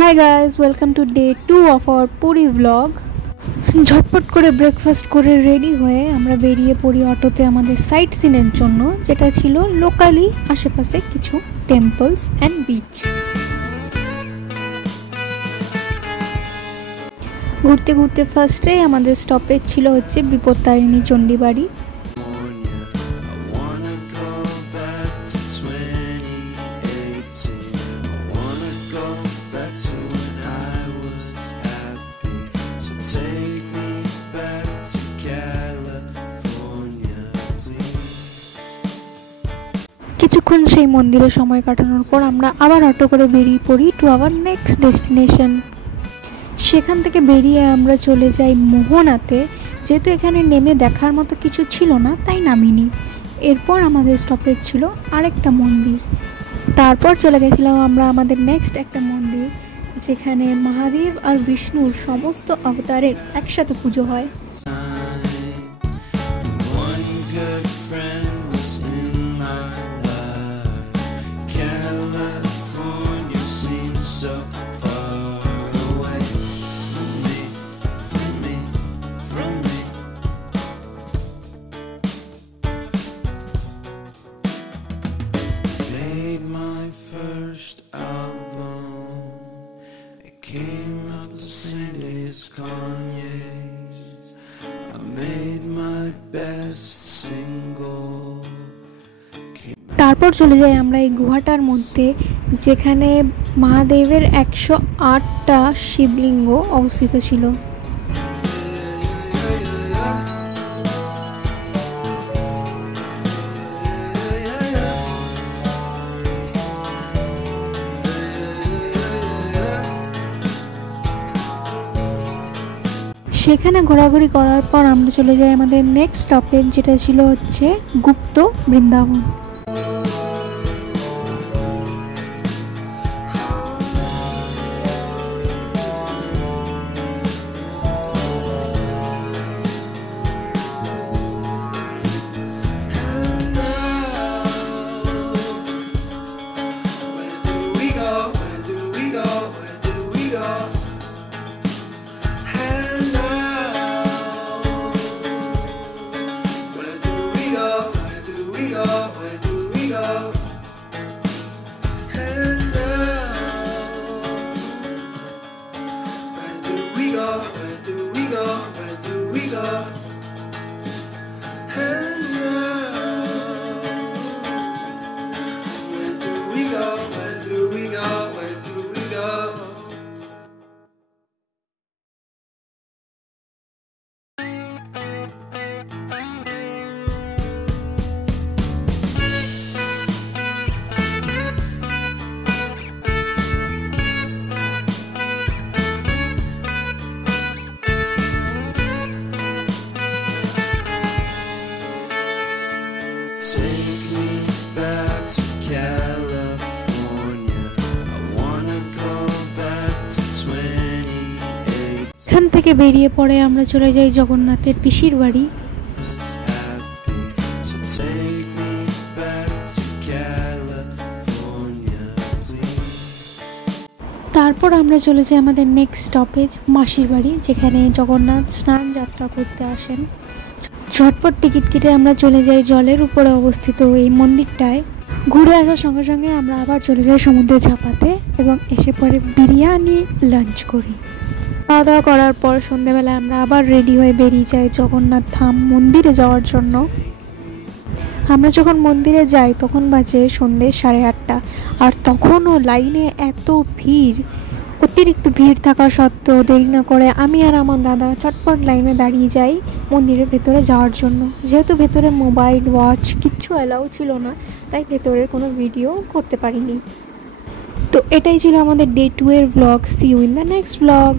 Hi guys, welcome to day 2 of our Puri vlog. ঝটপট করে breakfast করে ready হয়ে আমরা বেরিয়ে পড়ি অটোতে আমাদের সাইট সিনের জন্য, যেটা ছিল লোকালি আশেপাশে কিছু টেম্পলস অ্যান্ড বিচ। ঘুরতে ঘুরতে ফার্স্টে আমাদের স্টপেজ ছিল হচ্ছে বিপত্তারিণী চণ্ডীবাড়ি। কিছুক্ষণ সেই মন্দিরে সময় কাটানোর পর আমরা আবার অটো করে বেরিয়ে পড়ি টু আওয়ার নেক্সট ডেস্টিনেশন। সেখান থেকে বেরিয়ে আমরা চলে যাই মোহনাতে। যেহেতু এখানে নেমে দেখার মতো কিছু ছিল না, তাই নামিনি। এরপর আমাদের স্টপেজ ছিল আরেকটা মন্দির। তারপর চলে গেছিলাম আমরা আমাদের নেক্সট একটা মন্দির, যেখানে মহাদেব আর বিষ্ণুর সমস্ত অবতারের একসাথে পুজো হয়। তারপর চলে যাই আমরা এই গুহাটার মধ্যে, যেখানে মহাদেবের 108টা শিবলিঙ্গ অবস্থিত ছিল। সেখানে ঘোরাঘুরি করার পর আমরা চলে যাই আমাদের নেক্সট স্টপেজ, যেটা ছিল হচ্ছে গুপ্ত বৃন্দাবন। এখান থেকে বেরিয়ে পড়ে আমরা চলে যাই জগন্নাথের পিসির বাড়ি। তারপর আমরা চলে যাই আমাদের নেক্সট স্টপেজ মাসির বাড়ি, যেখানে জগন্নাথ স্নান যাত্রা করতে আসেন। ঝটপট টিকিট কেটে আমরা চলে যাই জলের উপরে অবস্থিত এই মন্দিরটায়। ঘুরে আসার সঙ্গে সঙ্গে আমরা আবার চলে যাই সমুদ্রে ঝাঁপাতে এবং এসে পরে বিরিয়ানি লাঞ্চ করি। খাওয়া দাওয়া করার পর সন্ধ্যেবেলা আমরা আবার রেডি হয়ে বেরিয়ে যাই জগন্নাথ ধাম মন্দিরে যাওয়ার জন্য। আমরা যখন মন্দিরে যাই তখন বাজে সন্ধ্যে 8:30, আর তখনও লাইনে এত ভিড়। অতিরিক্ত ভিড় থাকা সত্ত্বেও দেরি না করে আমি আর আমার দাদা চটপট লাইনে দাঁড়িয়ে যাই মন্দিরের ভেতরে যাওয়ার জন্য। যেহেতু ভেতরে মোবাইল ওয়াচ কিচ্ছু অ্যালাউ ছিল না, তাই ভেতরের কোনো ভিডিও করতে পারিনি। তো এটাই ছিল আমাদের ডে 2 এর blog. See you in the next blog.